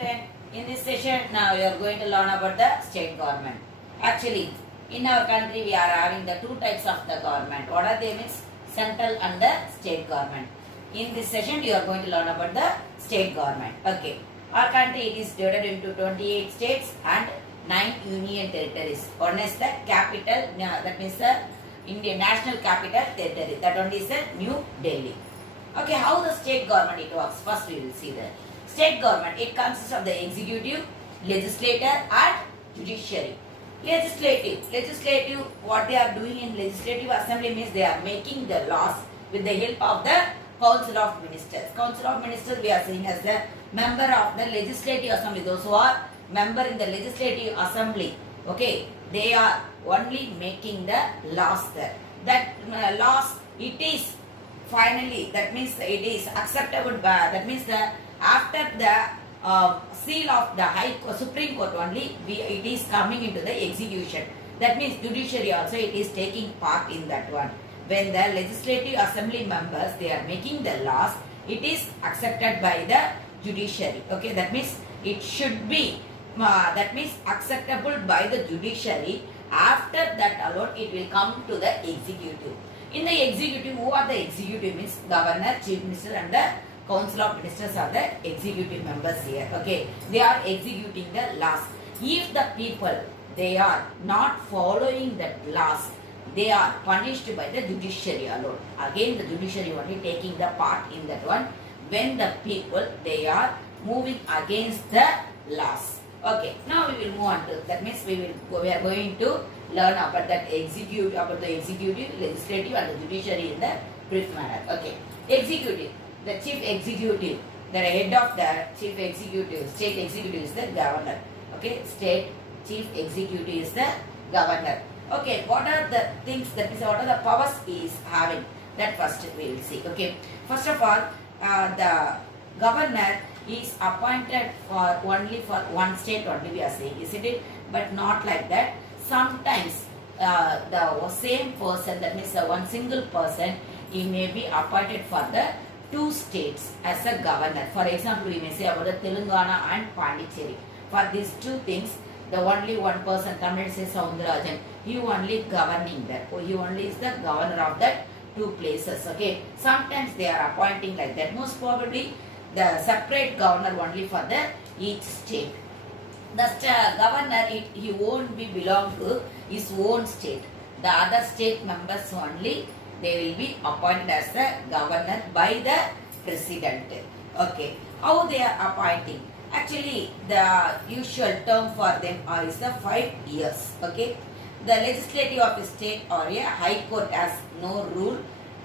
children, in this session now you are going to learn about the state government. Actually, in our country we are having the two types of the government. What are they? Means central and the state government. In this session you are going to learn about the state government. Okay. Our country it is divided into 28 states and 9 union territories. One is the capital, that means the Indian national capital territory. That one is the New Delhi. Okay, how the state government it works? First we will see the state government. It consists of the executive, legislator and judiciary. Legislative, what they are doing in legislative assembly means they are making the laws with the help of the council of ministers. Council of ministers we are seeing as the member of the legislative assembly. Those who are member in the legislative assembly, okay, they are only making the laws there. That laws, it is finally, that means it is acceptable by, that means the after the seal of the Supreme Court only, it is coming into the execution. That means judiciary also it is taking part in that one. When the legislative assembly members they are making the laws, it is accepted by the judiciary. Okay, that means it should be that means acceptable by the judiciary. After that alone it will come to the executive. In the executive, who are the executive means governor, chief minister and the council of ministers are the executive members here. Okay, they are executing the laws. If the people they are not following the laws, they are punished by the judiciary alone. Again the judiciary only taking the part in that one when the people they are moving against the laws. Okay, now we will move on to that means we are going to learn about the executive, legislative and the judiciary in the brief manner. Okay, executive, the chief executive, the head of the chief executive, state executive is the governor. Okay, state chief executive is the governor. Okay, what are the things, that is what are the powers he is having, that first we will see. Okay, first of all, the governor is appointed for only for one state only we are saying, isn't it? But not like that. Sometimes the same person, that means one single person, he may be appointed for the two states as a governor. For example, we may say about the Telangana and Pondicherry. For these two things, the only one person, Tamil says Soundarajan, he only governing that. He only is the governor of that two places. Okay. Sometimes they are appointing like that. Most probably the separate governor only for the each state. The governor, he won't be belong to his own state. The other state members only, they will be appointed as the governor by the president. Okay. How they are appointing? Actually, the usual term for them is the 5 years. Okay. The legislative of a state or a high court has no rule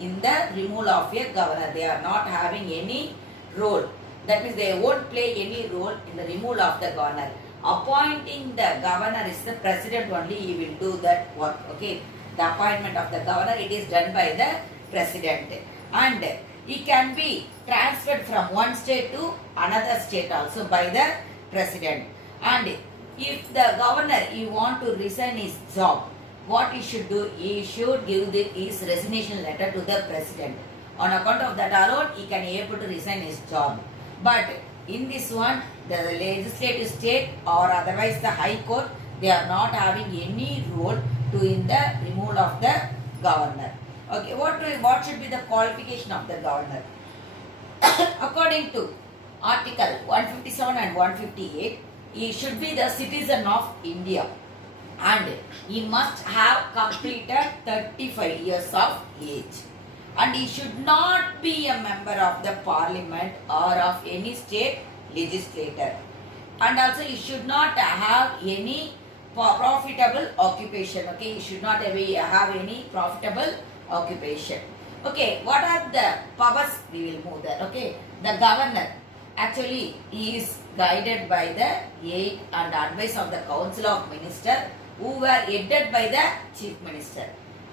in the removal of a governor. They are not having any role. That means they won't play any role in the removal of the governor. Appointing the governor is the president only, he will do that work. Okay, the appointment of the governor it is done by the president, and he can be transferred from one state to another state also by the president. And if the governor he want to resign his job, what he should do? He should give his resignation letter to the president. On account of that alone, he can able to resign his job. But in this one, the legislative state or otherwise the high court, they are not having any role to in the removal of the governor. Okay, what should be the qualification of the governor? According to Article 157 and 158, he should be the citizen of India and he must have completed 35 years of age. And he should not be a member of the parliament or of any state legislator. And also he should not have any profitable occupation. Okay, he should not have any profitable occupation. Okay, what are the powers? We will move there. Okay, the governor, actually he is guided by the aid and advice of the council of ministers who were headed by the chief minister.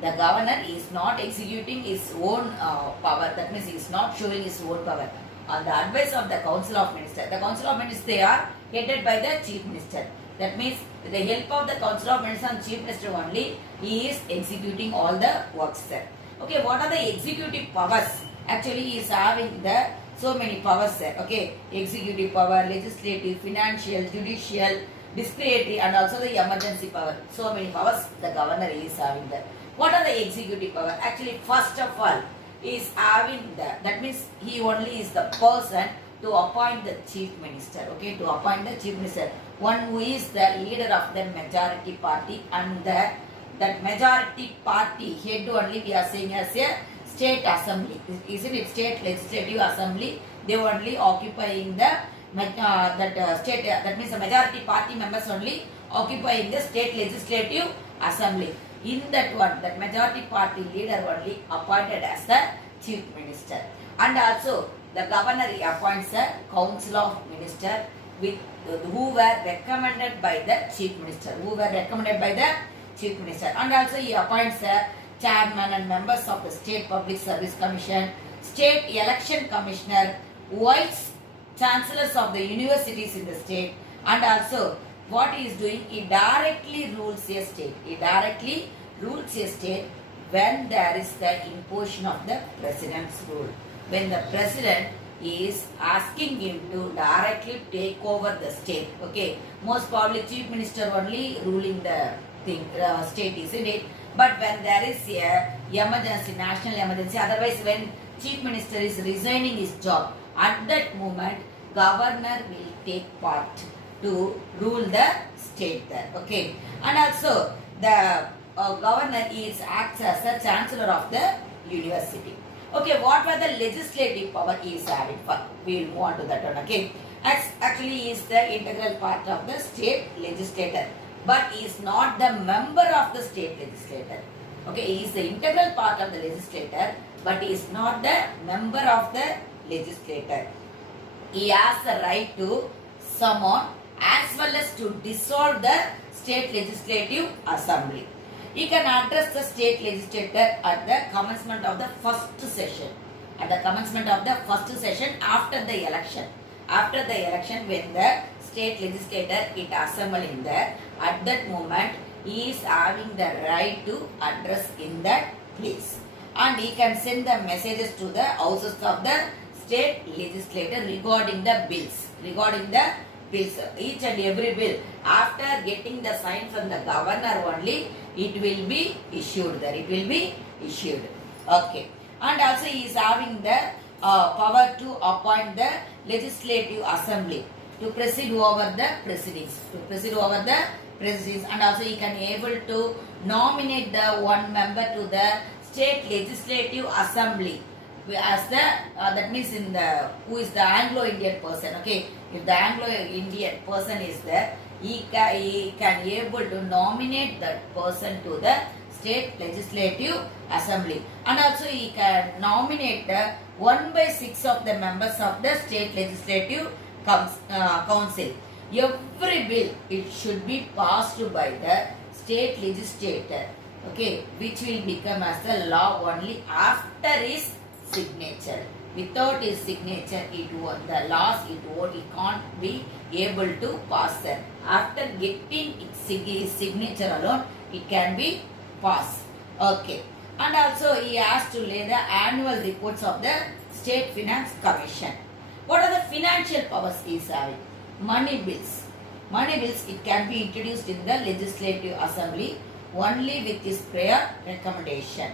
The governor is not executing his own power. That means he is not showing his own power. On the advice of the council of ministers. The council of ministers, they are headed by the chief minister. That means with the help of the council of ministers and chief minister only, he is executing all the works there. Okay, what are the executive powers? Actually, he is having the So many powers there. Okay, executive power, legislative, financial, judicial, discretionary, and also the emergency power. So many powers the governor is having there. What are the executive power? Actually, first of all, is having that means he only is the person to appoint the chief minister. Okay, to appoint the chief minister, one who is the leader of the majority party, and that majority party head only we are saying as a state assembly, isn't it? State legislative assembly, they only occupying the state, that means the majority party members only occupying the state legislative assembly. In that one, that majority party leader only appointed as the chief minister. And also the governor appoints a council of ministers with who were recommended by the chief minister, and also he appoints a chairman and members of the State Public Service Commission, State Election Commissioner, vice chancellors of the universities in the state, and also what he is doing, he directly rules a state. When there is the imposition of the president's rule. When the president is asking him to directly take over the state. Okay, most probably chief minister only ruling the state, isn't it? But when there is a emergency, national emergency, otherwise when chief minister is resigning his job, at that moment governor will take part to rule the state there. Okay, and also the governor acts as the chancellor of the university. Okay, what were the legislative power he is having? We will move on to that one. Okay, actually he is the integral part of the state legislator, but he is not the member of the state legislator. Okay, he is the integral part of the legislator, but he is not the member of the legislator. He has the right to summon as well as to dissolve the state legislative assembly. He can address the state legislator at the commencement of the first session. After the election. When the state legislator is assembling there, at that moment he is having the right to address in that place. And he can send the messages to the houses of the state legislator regarding the bills. Each and every bill, after getting the sign from the governor only, it will be issued there. Okay. And also he is having the power to appoint the legislative assembly to preside over the proceedings. And also he can able to nominate the one member to the state legislative assembly as the that means who is the Anglo-Indian person. Okay, if the Anglo-Indian person is there, he can able to nominate that person to the state legislative assembly, and also he can nominate the 1/6 of the members of the state legislative council. Every bill, it should be passed by the state legislator. Okay, which will become as the law only after his signature. Without his signature, it can't be able to pass them. After getting his signature alone, it can be passed. Okay. And also he has to lay the annual reports of the State Finance Commission. What are the financial powers he is having? Money bills. It can be introduced in the Legislative Assembly only with his prior recommendation.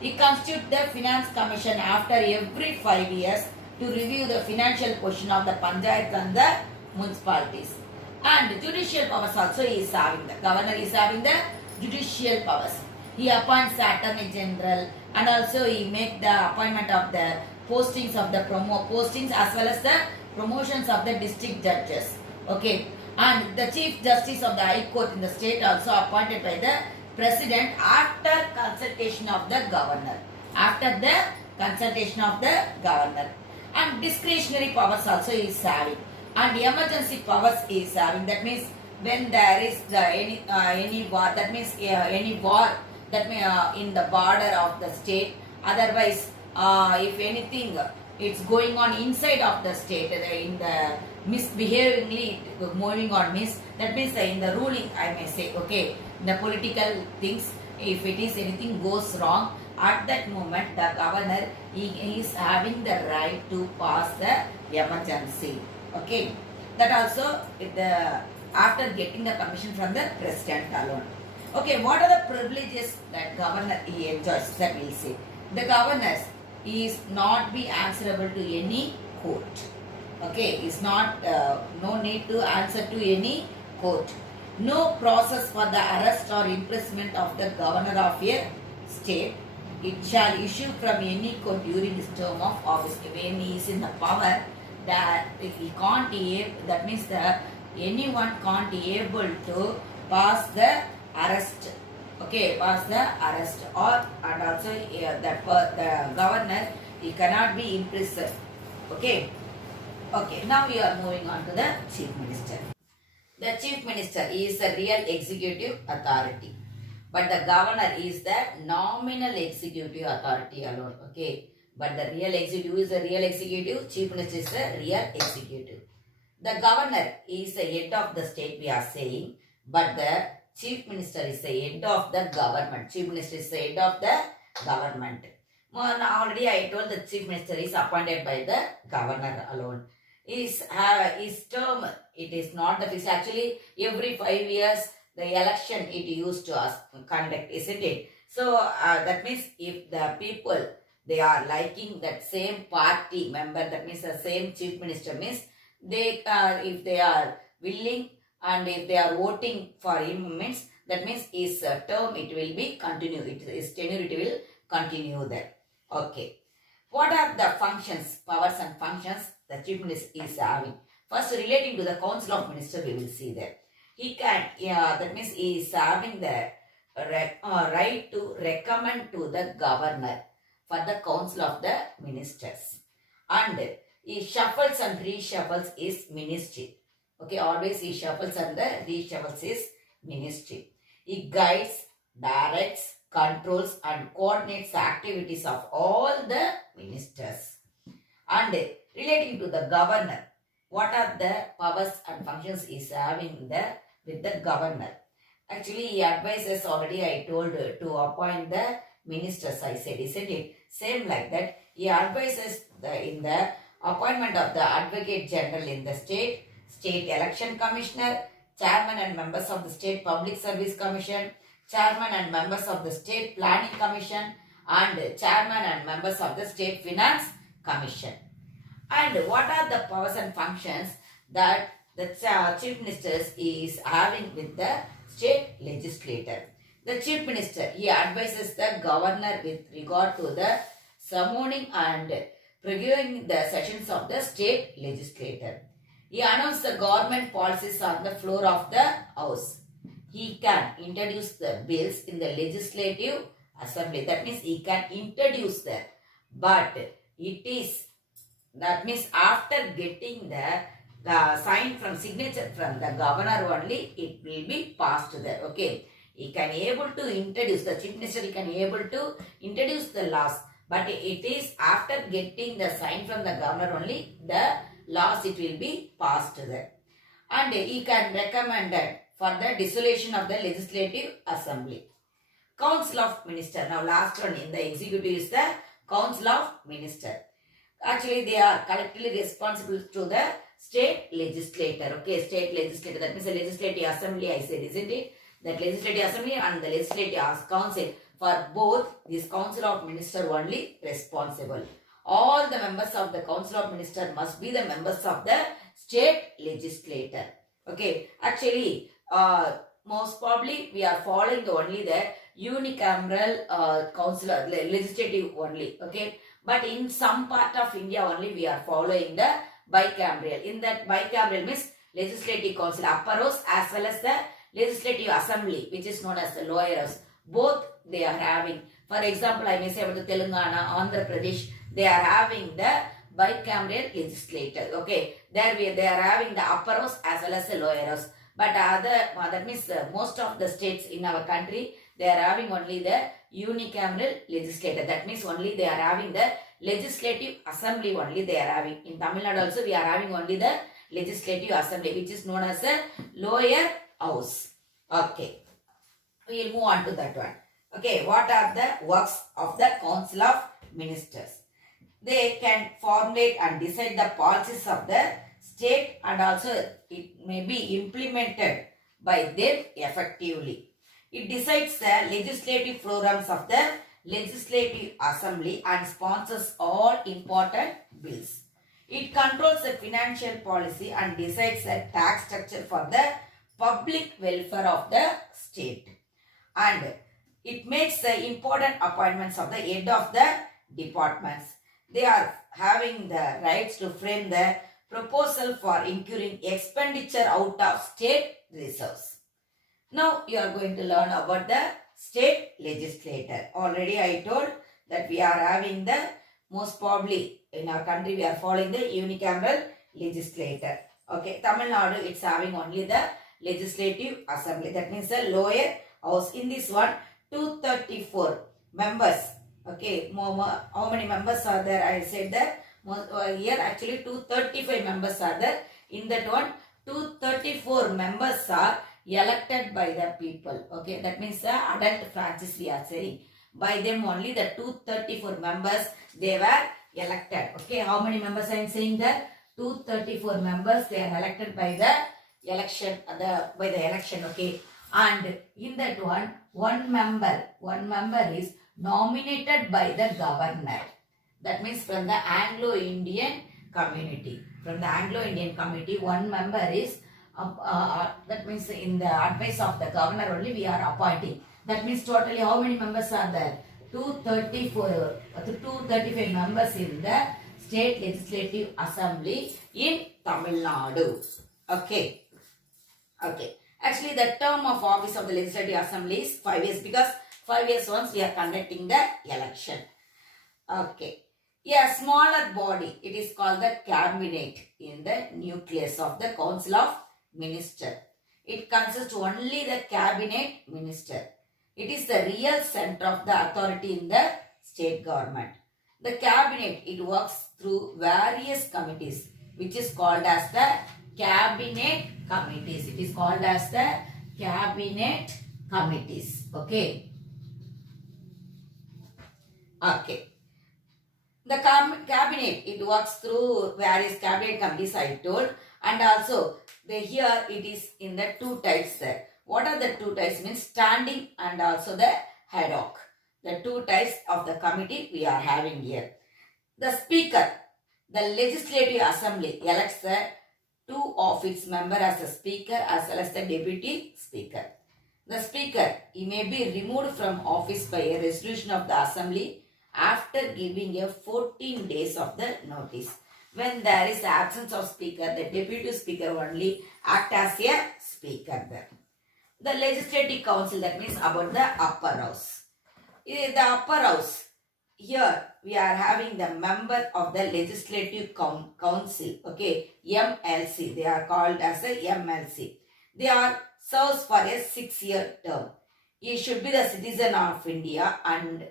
He constitutes the Finance Commission after every 5 years to review the financial position of the panchayats and the municipalities. And judicial powers also he is having. The governor is having the judicial powers. He appoints the Attorney General, and also he make the appointment of the postings of the postings as well as the promotions of the district judges. Okay, and the Chief Justice of the High Court in the state also appointed by the President after consultation of the Governor. And discretionary powers also he is having. And emergency powers he is having. That means when there is any war, that means any war that may in the border of the state. Otherwise, if anything it's going on inside of the state, in the misbehavingly moving on that means in the ruling, I may say, okay, in the political things, if it is anything goes wrong, At that moment, the governor he is having the right to pass the emergency. Okay, that also after getting the permission from the president alone. Okay, what are the privileges that governor he enjoys? That we'll see. The governor is not be answerable to any court. Okay, is not no need to answer to any court. No process for the arrest or imprisonment of the governor of a state. It shall issue from any court during his term of office. When he is in the power, that he can't, that means that anyone can't be able to pass the arrest. Okay, pass the arrest, or and also the governor he cannot be imprisoned. Okay. Okay, now we are moving on to the chief minister. The chief minister is the real executive authority, but the governor is the nominal executive authority alone. Okay, but the real executive is the real executive, chief minister is the real executive. The governor is the head of the state, we are saying, but the chief minister is the head of the government. Chief minister is the head of the government. Already I told the chief minister is appointed by the governor alone. His term, it is not the fixed. Actually, every 5 years, the election it used to conduct, isn't it? So, that means if the people, they are liking that same party member, that means the same chief minister, means they, if they are willing and if they are voting for him, means that means his term, it will be continue. His tenure, it will continue there. Okay. What are the functions, powers and functions the chief minister is having? First, relating to the council of ministers, we will see that. He can, that means he is having the right to recommend to the governor for the council of the ministers. And he shuffles and reshuffles his ministry. Okay, always he shuffles and reshuffles his ministry. He guides, directs, controls and coordinates the activities of all the ministers. And relating to the governor, what are the powers and functions is having with the governor? Actually, he advises, already I told, to appoint the ministers, I said, isn't it? Same like that, he advises in the appointment of the advocate general in the state election commissioner, chairman and members of the state public service commission, chairman and members of the state planning commission, and chairman and members of the state finance commission. And what are the powers and functions that the chief minister is having with the state legislator? The chief minister, he advises the governor with regard to the summoning and previewing the sessions of the state legislator. He announces the government policies on the floor of the house. He can introduce the bills in the legislative assembly. That means he can introduce them. But it is, that means after getting the sign from signature from the governor only, it will be passed there. Okay. He can able to introduce, the chief minister he can able to introduce the laws. But it is after getting the sign from the governor only, the laws it will be passed there. And he can recommend that for the dissolution of the legislative assembly. Council of Minister. Now last one in the executive is the Council of Minister. Actually they are collectively responsible to the state legislator. Okay, state legislator. That means the legislative assembly I said, isn't it? That legislative assembly and the legislative council, for both this Council of Minister only responsible. All the members of the Council of Minister must be the members of the state legislator. Okay, actually most probably we are following only the unicameral council legislative only. Okay, but in some part of India only we are following the bicameral. In that bicameral means legislative council upper house as well as the legislative assembly, which is known as the lower house. Both they are having. For example, I may say about the Telangana, Andhra Pradesh, they are having the bicameral legislature. Okay, there they are having the upper house as well as the lower house. But that means most of the states in our country, they are having only the unicameral legislature. That means only they are having the legislative assembly only they are having. In Tamil Nadu also we are having only the legislative assembly, which is known as a lower house. Okay, we will move on to that one. Okay, what are the works of the Council of Ministers? They can formulate and decide the policies of the state, and also it may be implemented by them effectively. It decides the legislative programs of the Legislative Assembly and sponsors all important bills. It controls the financial policy and decides the tax structure for the public welfare of the state. And it makes the important appointments of the head of the departments. They are having the rights to frame the proposal for incurring expenditure out of state reserves. Now you are going to learn about the state legislator. Already I told that we are having the, most probably in our country we are following the unicameral legislator. Okay, Tamil Nadu it's having only the legislative assembly. That means the lower house. In this one 234 members. Okay, how many members are there? I said that here actually 235 members are there. In that one 234 members are elected by the people. Okay, that means the adult franchise we are saying. By them only the 234 members they were elected. Okay, how many members I am saying that? 234 members they are elected by the election. Okay, and in that one member is nominated by the governor. That means from the Anglo-Indian community. From the Anglo-Indian community, one member is that means in the advice of the governor only we are appointing. That means totally how many members are there? 235 members in the State Legislative Assembly in Tamil Nadu. Okay. Actually, the term of office of the Legislative Assembly is 5 years because 5 years once we are conducting the election. Okay. A smaller body, it is called the cabinet in the nucleus of the Council of Minister. It consists only the cabinet minister. It is the real center of the authority in the state government. The cabinet, it works through various committees which is called as the cabinet committees. It is called as the cabinet committees. Okay. The cabinet, it works through various cabinet committees I told, and also here it is in the two types there. What are the two types? Means standing and also the ad hoc. The two types of the committee we are having here. The speaker, the Legislative Assembly elects the two of its members as the speaker as well as the deputy speaker. The speaker, he may be removed from office by a resolution of the assembly after giving a 14 days of the notice. When there is absence of speaker, the deputy speaker only act as a speaker there. The Legislative Council, that means about the upper house. The upper house, here we are having the member of the Legislative Council, okay, MLC. They are called as a MLC. They are serves for a 6-year term. He should be the citizen of India and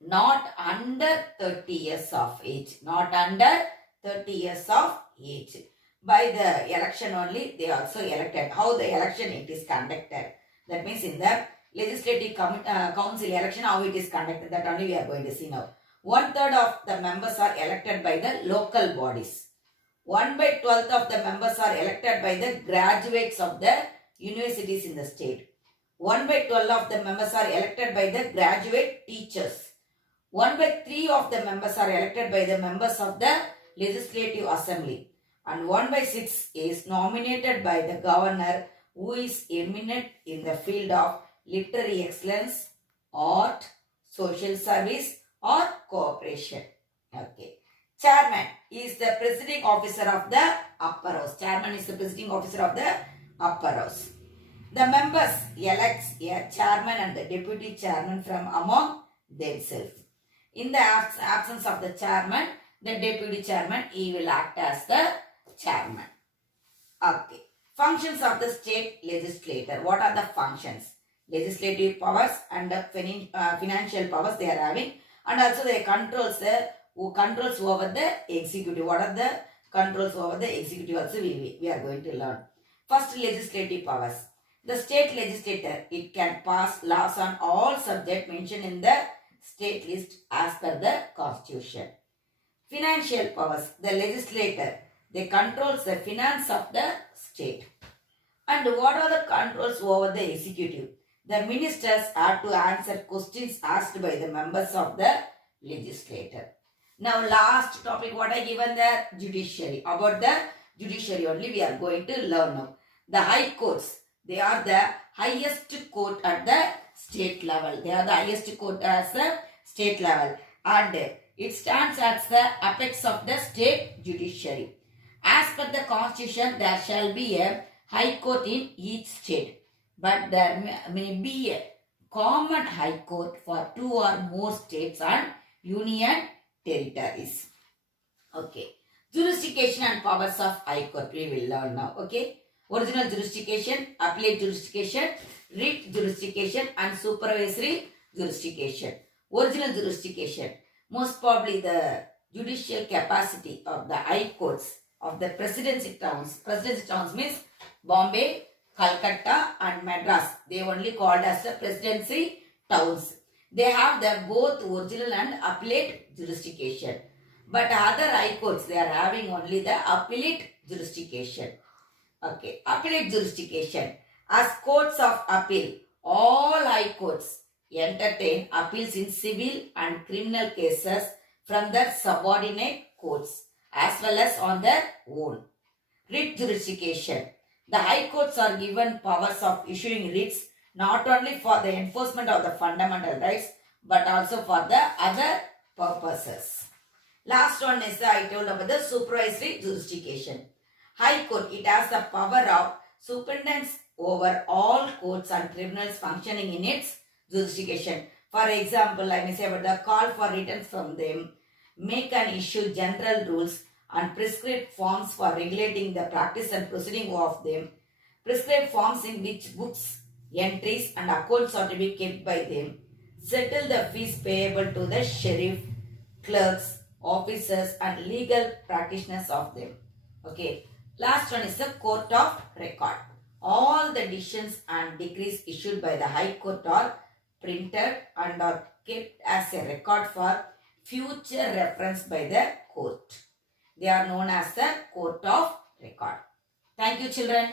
not under 30 years of age. Not under 30 years of age. By the election only, they also elected. How the election it is conducted. That means in the Legislative Council election, how it is conducted. That only we are going to see now. 1/3 of the members are elected by the local bodies. 1/12 of the members are elected by the graduates of the universities in the state. 1/12 of the members are elected by the graduate teachers. 1/3 of the members are elected by the members of the Legislative Assembly. And 1/6 is nominated by the governor who is eminent in the field of literary excellence, art, social service or cooperation. Okay. Chairman is the presiding officer of the upper house. Chairman is the presiding officer of the upper house. The members elects a chairman and the deputy chairman from among themselves. In the absence of the chairman, the deputy chairman, he will act as the chairman. Okay. Functions of the state legislator. What are the functions? Legislative powers and the financial powers they are having, and also they who controls over the executive. What are the controls over the executive also we are going to learn. First, legislative powers. The state legislator, it can pass laws on all subjects mentioned in the state list as per the constitution. Financial powers, the legislator, they controls the finance of the state. And what are the controls over the executive? The ministers are to answer questions asked by the members of the legislature. Now last topic what I given there, judiciary. About the judiciary only we are going to learn now. The high courts, they are the highest court at the state level. They are the highest court as the state level. And it stands as the apex of the state judiciary. As per the constitution, there shall be a high court in each state, but there may be a common high court for 2 or more states and union territories. Okay. Jurisdiction and powers of high court we will learn now. Okay. Original jurisdiction, appellate jurisdiction, writ jurisdiction and supervisory jurisdiction. Original jurisdiction, most probably the judicial capacity of the high courts of the presidency towns. Presidency towns means Bombay, Calcutta and Madras. They only called as the presidency towns. They have their both original and appellate jurisdiction. But other high courts, they are having only the appellate jurisdiction. Okay, appellate jurisdiction. As courts of appeal, all high courts entertain appeals in civil and criminal cases from their subordinate courts as well as on their own. Writ jurisdiction. The high courts are given powers of issuing writs not only for the enforcement of the fundamental rights but also for the other purposes. Last one is I told about the supervisory jurisdiction. High court, it has the power of superintendence over all courts and tribunals functioning in its jurisdiction. For example, I may say about the call for returns from them, make and issue general rules and prescribe forms for regulating the practice and proceeding of them, prescribe forms in which books, entries and accounts are to be kept by them, settle the fees payable to the sheriff, clerks, officers and legal practitioners of them. Okay. Last one is the court of record. All the decisions and decrees issued by the high court are printed and are kept as a record for future reference by the court. They are known as the court of record. Thank you, children.